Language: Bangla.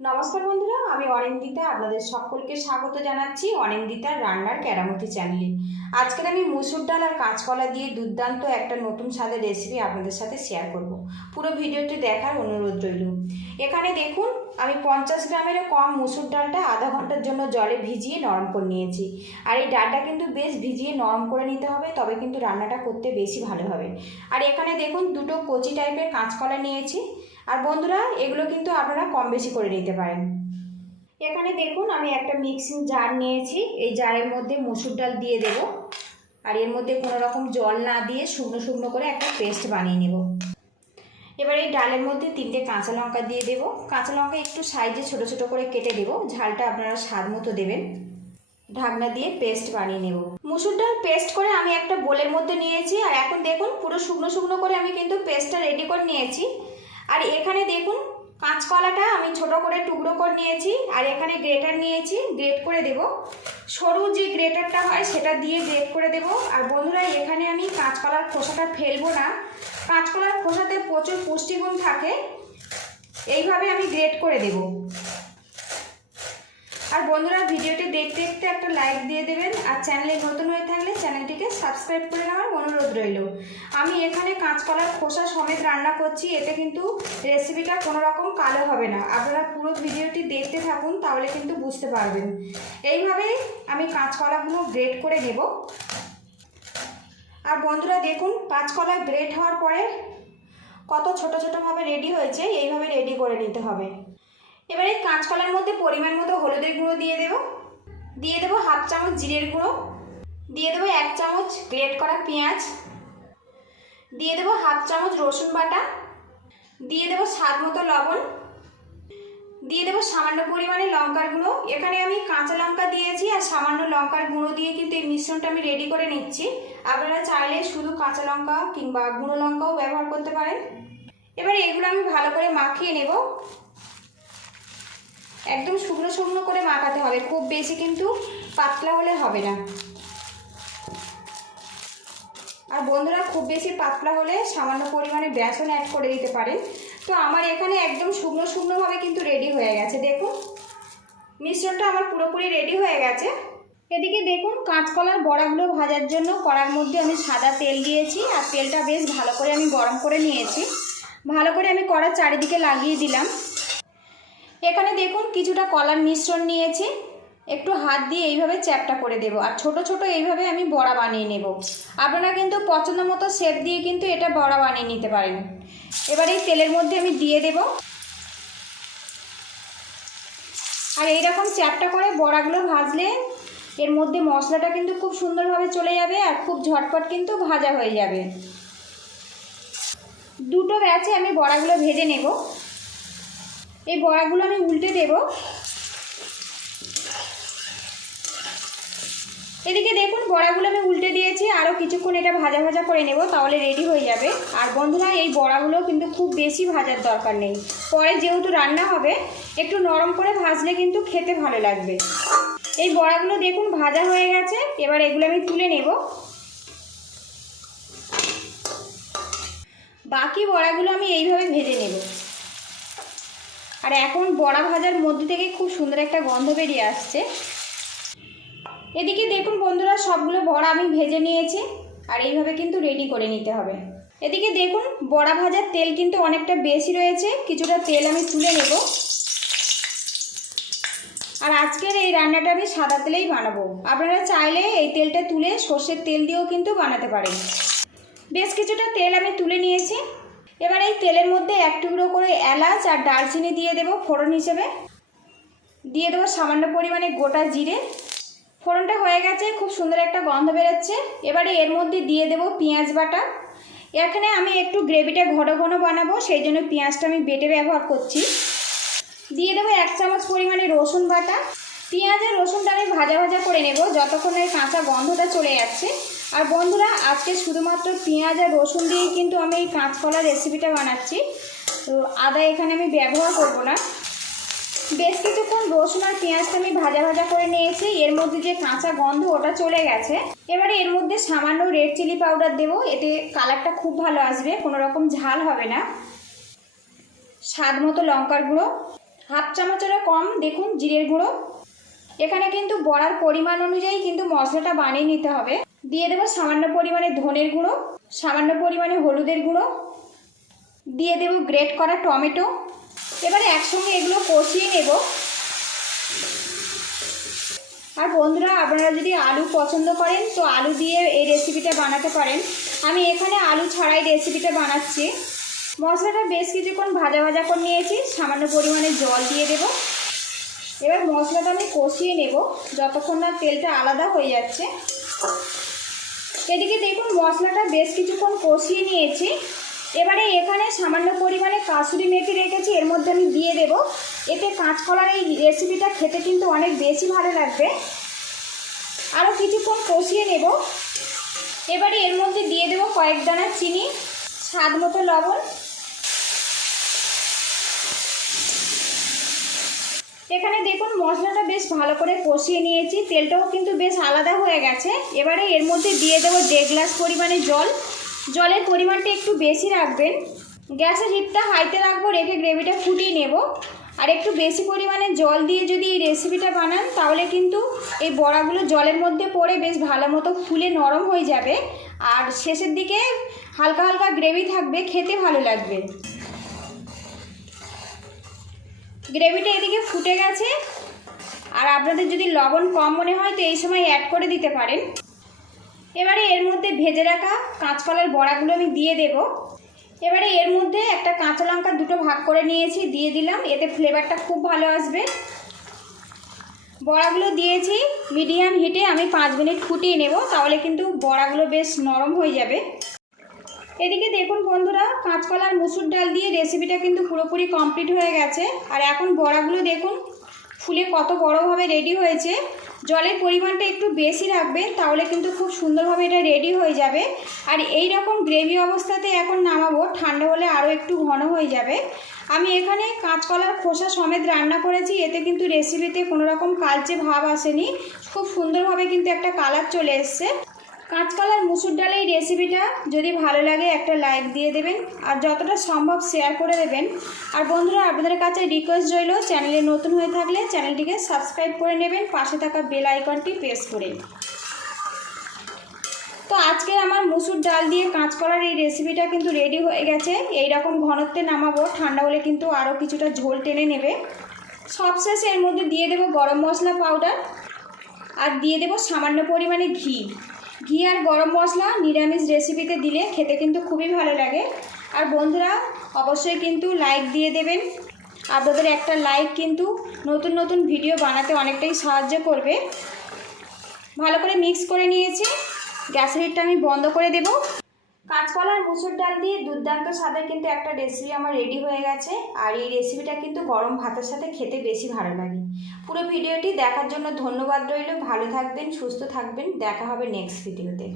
নমস্কার বন্ধুরা, আমি অনিন্দিতা আপনাদের সকলকে স্বাগত জানাচ্ছি অনিন্দিতার রান্নার কেরামতি চ্যানেলে। আজকে আমি মসুর ডাল আর কাঁচকলা দিয়ে দুর্দান্ত একটা নতুন স্বাদের রেসিপি আপনাদের সাথে শেয়ার করব। পুরো ভিডিওটি দেখার অনুরোধ রইল। এখানে দেখুন, আমি 50 গ্রামেরও কম মসুর ডালটা আধা ঘন্টার জন্য জলে ভিজিয়ে নরম করে নিয়েছি। আর এই ডালটা কিন্তু বেশ ভিজিয়ে নরম করে নিতে হবে, তবে কিন্তু রান্নাটা করতে বেশি ভালো হবে। আর এখানে দেখুন, দুটো কচি টাইপের কাঁচকলা নিয়েছি। আর বন্ধুরা, এগুলো কিন্তু আপনারা কম বেশি করে নিতে পারেন। এখানে দেখুন, আমি একটা মিক্সিং জার নিয়েছি। এই জারের মধ্যে মসুর ডাল দিয়ে দেব, আর এর মধ্যে কোনো রকম জল না দিয়ে শুকনো শুকনো করে একটা পেস্ট বানিয়ে নেব। এবার এই ডালের মধ্যে 3টে কাঁচা লঙ্কা দিয়ে দেব। কাঁচা লঙ্কা একটু সাইজে ছোট ছোট করে কেটে দেব, ঝালটা আপনারা স্বাদ মতো দেবেন। ঢাকনা দিয়ে পেস্ট বানিয়ে নেব। মসুর ডাল পেস্ট করে আমি একটা বোলের মধ্যে নিয়েছি। আর এখন দেখুন, পুরো শুকনো শুকনো করে আমি কিন্তু পেস্টটা রেডি করে নিয়েছি। আর এখানে দেখুন, কাঁচকলাটা আমি ছোট করে টুকরো করে নিয়েছি। আর এখানে গ্রেটার নিয়েছি, গ্রেট করে দেব। সরু যে গ্রেটারটা হয় সেটা দিয়ে গ্রেট করে দেব। আর বন্ধুরা, এখানে আমি কাঁচকলার খোসাটা ফেলবো না। কাঁচকলার খোসাতে প্রচুর পুষ্টিগুণ থাকে, এইভাবে আমি গ্রেট করে দেব। আর বন্ধুরা, ভিডিওটি দেখতে দেখতে একটা লাইক দিয়ে দেবেন। আর চ্যানেলে নতুন হয়ে থাকলে চ্যানেলটিকে সাবস্ক্রাইব করে নেওয়ার অনুরোধ রইল। আমি এখানে কাঁচকলার খোসা সমেত রান্না করছি, এতে কিন্তু রেসিপিটা কোনো রকম কালো হবে না। আপনারা পুরো ভিডিওটি দেখতে থাকুন, তাহলে কিন্তু বুঝতে পারবেন। এইভাবেই আমি কাঁচকলাগুলো গ্রেট করে নেব। আর বন্ধুরা দেখুন, কাঁচকলা গ্রেট হওয়ার পরে কত ছোট ছোটোভাবে রেডি হয়েছে, এইভাবে রেডি করে নিতে হবে। এবারে কাঁচকলার মধ্যে পরিমাণ মতো হলুদের গুঁড়ো দিয়ে দেবো 1/2 চামচ জিরের গুঁড়ো, দিয়ে দেবো 1 চামচ গ্রেট করা পেঁয়াজ, দিয়ে দেবো 1/2 চামচ রসুন বাটা, দিয়ে দেবো স্বাদ মতো লবণ, দিয়ে দেবো সামান্য পরিমাণে লঙ্কার গুঁড়ো। এখানে আমি কাঁচা লঙ্কা দিয়েছি আর সামান্য লঙ্কার গুঁড়ো দিয়ে কিন্তু এই মিশ্রণটা আমি রেডি করে নিচ্ছি। আপনারা চাইলে শুধু কাঁচা লঙ্কা কিংবা গুঁড়ো লঙ্কাও ব্যবহার করতে পারেন। এবারে এগুলো আমি ভালো করে মাখিয়ে নেব। একদম শুকনো শুকনো করে মাখাতে হবে, খুব বেশি কিন্তু পাতলা হলে হবে না। আর বন্ধুরা, খুব বেশি পাতলা হলে সামান্য পরিমাণে বেসন অ্যাড করে দিতে পারেন। তো আমার এখানে একদম শুকনো শুকনোভাবে কিন্তু রেডি হয়ে গেছে। দেখুন, মিশ্রণটা আমার পুরোপুরি রেডি হয়ে গেছে। এদিকে দেখুন, কাঁচকলার বড়াগুলো ভাজার জন্য কড়ার মধ্যে আমি সাদা তেল দিয়েছি। আর তেলটা বেশ ভালো করে আমি গরম করে নিয়েছি। ভালো করে আমি কড়ার চারিদিকে লাগিয়ে দিলাম। এখানে দেখুন, কিছুটা কলার মিশ্রণ নিয়েছি, একটু হাত দিয়ে এইভাবে চ্যাপটা করে দেব। আর ছোট ছোট এইভাবে আমি বড়া বানিয়ে নেব। আপনারা কিন্তু পছন্দ মতো শেপ দিয়ে কিন্তু এটা বড়া বানিয়ে নিতে পারেন। এবার এই তেলের মধ্যে আমি দিয়ে দেব। আর এইরকম চ্যাপটা করে বড়াগুলো ভাজলে এর মধ্যে মশলাটা কিন্তু খুব সুন্দরভাবে চলে যাবে, আর খুব ঝটপট কিন্তু ভাজা হয়ে যাবে। দুটো ব্যাচে আমি বড়াগুলো ভেজে নেব। এই বড়াগুলো আমি উল্টে দেব। এদিকে দেখুন, বড়াগুলো আমি উল্টে দিয়েছি। আরও কিছুক্ষণ এটা ভাজা ভাজা করে নেব, তাহলে রেডি হয়ে যাবে। আর বন্ধুরা, এই বড়াগুলো কিন্তু খুব বেশি ভাজার দরকার নেই। পরে যেহেতু রান্না হবে, একটু নরম করে ভাজলে কিন্তু খেতে ভালো লাগবে। এই বড়াগুলো দেখুন ভাজা হয়ে গেছে। এবার এগুলো আমি তুলে নেব। বাকি বড়াগুলো আমি এইভাবে ভেজে নেব। আর এখন বড়া ভাজার মধ্যে থেকে খুব সুন্দর একটা গন্ধ বেরিয়ে আসছে। এদিকে দেখুন বন্ধুরা, সবগুলো বড়া আমি ভেজে নিয়েছি। আর এইভাবে কিন্তু রেডি করে নিতে হবে। এদিকে দেখুন, বড়া ভাজার তেল কিন্তু অনেকটা বেশি রয়েছে, কিছুটা তেল আমি তুলে নেব। আর আজকের এই রান্নাটা আমি সাদা তেলেই বানাবো। আপনারা চাইলে এই তেলটা তুলে সর্ষের তেল দিয়েও কিন্তু বানাতে পারেন। বেশ কিছুটা তেল আমি তুলে নিয়েছি। এবার এই তেলের মধ্যে 1 টুকরো করে এলাচ আর দারচিনি দিয়ে দেব ফোড়ন হিসেবে। দিয়ে দেবো সামান্য পরিমাণে গোটা জিরে। ফোড়নটা হয়ে গেছে, খুব সুন্দর একটা গন্ধ বেরোচ্ছে। এবারে এর মধ্যে দিয়ে দেব পেঁয়াজ বাটা। এখানে আমি একটু গ্রেভিটা ঘন ঘন বানাবো, সেই জন্য পেঁয়াজটা আমি বেটে ব্যবহার করছি। দিয়ে দেবো 1 চামচ পরিমাণে রসুন বাটা। পেঁয়াজ আর রসুনটা আমি ভাজা ভাজা করে নেব, যতক্ষণের কাঁচা গন্ধটা চলে যাচ্ছে। আর বন্ধুরা, আজকে শুধুমাত্র পেঁয়াজ আর রসুন দিয়েই কিন্তু আমি এই কাঁচকলার রেসিপিটা বানাচ্ছি। তো আদা এখানে আমি ব্যবহার করব না। বেশ কিছুক্ষণ রসুন আর পেঁয়াজটা আমি ভাজা ভাজা করে নিয়েছি। এর মধ্যে যে কাঁচা গন্ধ ওটা চলে গেছে। এবারে এর মধ্যে সামান্য রেড চিলি পাউডার দেবো, এতে কালারটা খুব ভালো আসবে, কোনো রকম ঝাল হবে না। স্বাদ মতো লঙ্কার গুঁড়ো, 1/2 চামচেরও কম দেখুন জিরের গুঁড়ো। এখানে কিন্তু বড়ার পরিমাণ অনুযায়ী কিন্তু মশলাটা বানিয়ে নিতে হবে। দিয়ে দেবো সামান্য পরিমাণে ধনের গুঁড়ো, সামান্য পরিমাণে হলুদের গুঁড়ো, দিয়ে দেবো গ্রেট করা টমেটো। এবারে একসঙ্গে এগুলো কষিয়ে নেব। আর বন্ধুরা, আপনারা যদি আলু পছন্দ করেন তো আলু দিয়ে এই রেসিপিটা বানাতে পারেন। আমি এখানে আলু ছাড়াই রেসিপিটা বানাচ্ছি। মশলাটা বেশ কিছুক্ষণ ভাজা ভাজা করে নিয়েছি, সামান্য পরিমাণে জল দিয়ে দেব। এবার মশলাটা আমি কষিয়ে নেব যতক্ষণ না তেলটা আলাদা হয়ে যাচ্ছে। এদিকে দেখুন মশলাটা বেশ কিছুক্ষণ কষিয়ে নিয়েছি। এবারে এখানে সামান্য পরিমাণে কাসুরি মেথি রেখেছি, এর মধ্যে আমি দিয়ে দেব। এতে কাঁচকলার এই রেসিপিটা খেতে কিন্তু অনেক বেশি ভালো লাগবে। আরও কিছুক্ষণ কষিয়ে নেব। এবারে এর মধ্যে দিয়ে দেব কয়েক দানা চিনি, স্বাদ মতো লবণ। এখানে দেখুন মশলাটা বেশ ভালো করে কষিয়ে নিয়েছি, তেলটাও কিন্তু বেশ আলাদা হয়ে গেছে। এবারে এর মধ্যে দিয়ে দেবো 1.5 গ্লাস পরিমাণে জল। জলের পরিমাণটা একটু বেশি রাখবেন। গ্যাসের হিটটা হাইতে রাখবো, রেখে গ্রেভিটা ফুটিয়ে নেব। আর একটু বেশি পরিমাণে জল দিয়ে যদি এই রেসিপিটা বানান তাহলে কিন্তু এই বড়াগুলো জলের মধ্যে পড়ে বেশ ভালো মতো ফুলে নরম হয়ে যাবে। আর শেষের দিকে হালকা হালকা গ্রেভি থাকবে, খেতে ভালো লাগবে। গ্রেভিটা এদিকে ফুটে গেছে। আর আপনাদের যদি লবণ কম মনে হয় তো এই সময় অ্যাড করে দিতে পারেন। এবারে এর মধ্যে ভেজে রাখা কাঁচকলার বড়াগুলো আমি দিয়ে দেব। এবারে এর মধ্যে একটা কাঁচা লঙ্কা দুটো ভাগ করে নিয়েছি, দিয়ে দিলাম। এতে ফ্লেভারটা খুব ভালো আসবে। বড়াগুলো দিয়েছি, মিডিয়াম হিটে আমি 5 মিনিট ফুটিয়ে নেব, তাহলে কিন্তু বড়াগুলো বেশ নরম হয়ে যাবে। এদিকে দেখুন বন্ধুরা, কাঁচকলার মুসুর ডাল দিয়ে রেসিপিটা কিন্তু পুরোপুরি কমপ্লিট হয়ে গেছে। আর এখন বড়াগুলো দেখুন ফুলে কত বড়োভাবে রেডি হয়েছে। জলের পরিমাণটা একটু বেশি রাখবেন, তাহলে কিন্তু খুব সুন্দরভাবে এটা রেডি হয়ে যাবে। আর এই রকম গ্রেভি অবস্থাতে এখন নামাবো, ঠান্ডা হলে আরও একটু ঘন হয়ে যাবে। আমি এখানে কাঁচকলার খোসা সমেত রান্না করেছি, এতে কিন্তু রেসিপিতে কোনো রকম কালচে ভাব আসেনি। খুব সুন্দরভাবে কিন্তু একটা কালার চলে এসছে। কাঁচকলার মুসুর ডাল এই রেসিপিটা যদি ভালো লাগে একটা লাইক দিয়ে দেবেন, আর যতটা সম্ভব শেয়ার করে দেবেন। আর বন্ধুরা, আপনাদের কাছে রিকোয়েস্ট রইল, চ্যানেলে নতুন হয়ে থাকলে চ্যানেলটিকে সাবস্ক্রাইব করে নেবেন, পাশে থাকা বেল আইকনটি প্রেস করে। তো আজকে আমার মুসুর ডাল দিয়ে কাঁচকলার এই রেসিপিটা কিন্তু রেডি হয়ে গেছে। এই রকম ঘনত্বে নামাবো, ঠান্ডা হলে কিন্তু আরও কিছুটা ঝোল টেনে নেবে। সবশেষে এর মধ্যে দিয়ে দেবো গরম মশলা পাউডার, আর দিয়ে দেবো সামান্য পরিমাণে ঘি। ঘি আর গরম মশলা নিরামিষ রেসিপিতে দিলে খেতে কিন্তু খুবই ভালো লাগে। আর বন্ধুরা, অবশ্যই কিন্তু লাইক দিয়ে দেবেন। আপনাদের একটা লাইক কিন্তু নতুন নতুন ভিডিও বানাতে অনেকটাই সাহায্য করবে। ভালো করে মিক্স করে নিয়েছি, গ্যাসের হিটটা আমি বন্ধ করে দেব। কাঁচকলার মুসুর ডাল দিয়ে দুর্দান্ত স্বাদের কিন্তু একটা রেসিপি আমার রেডি হয়ে গেছে। আর এই রেসিপিটা কিন্তু গরম ভাতের সাথে খেতে বেশি ভালো লাগে। পুরো ভিডিওটি দেখার জন্য ধন্যবাদ রইল। ভালো থাকবেন, সুস্থ থাকবেন, দেখা হবে নেক্সট ভিডিওতে।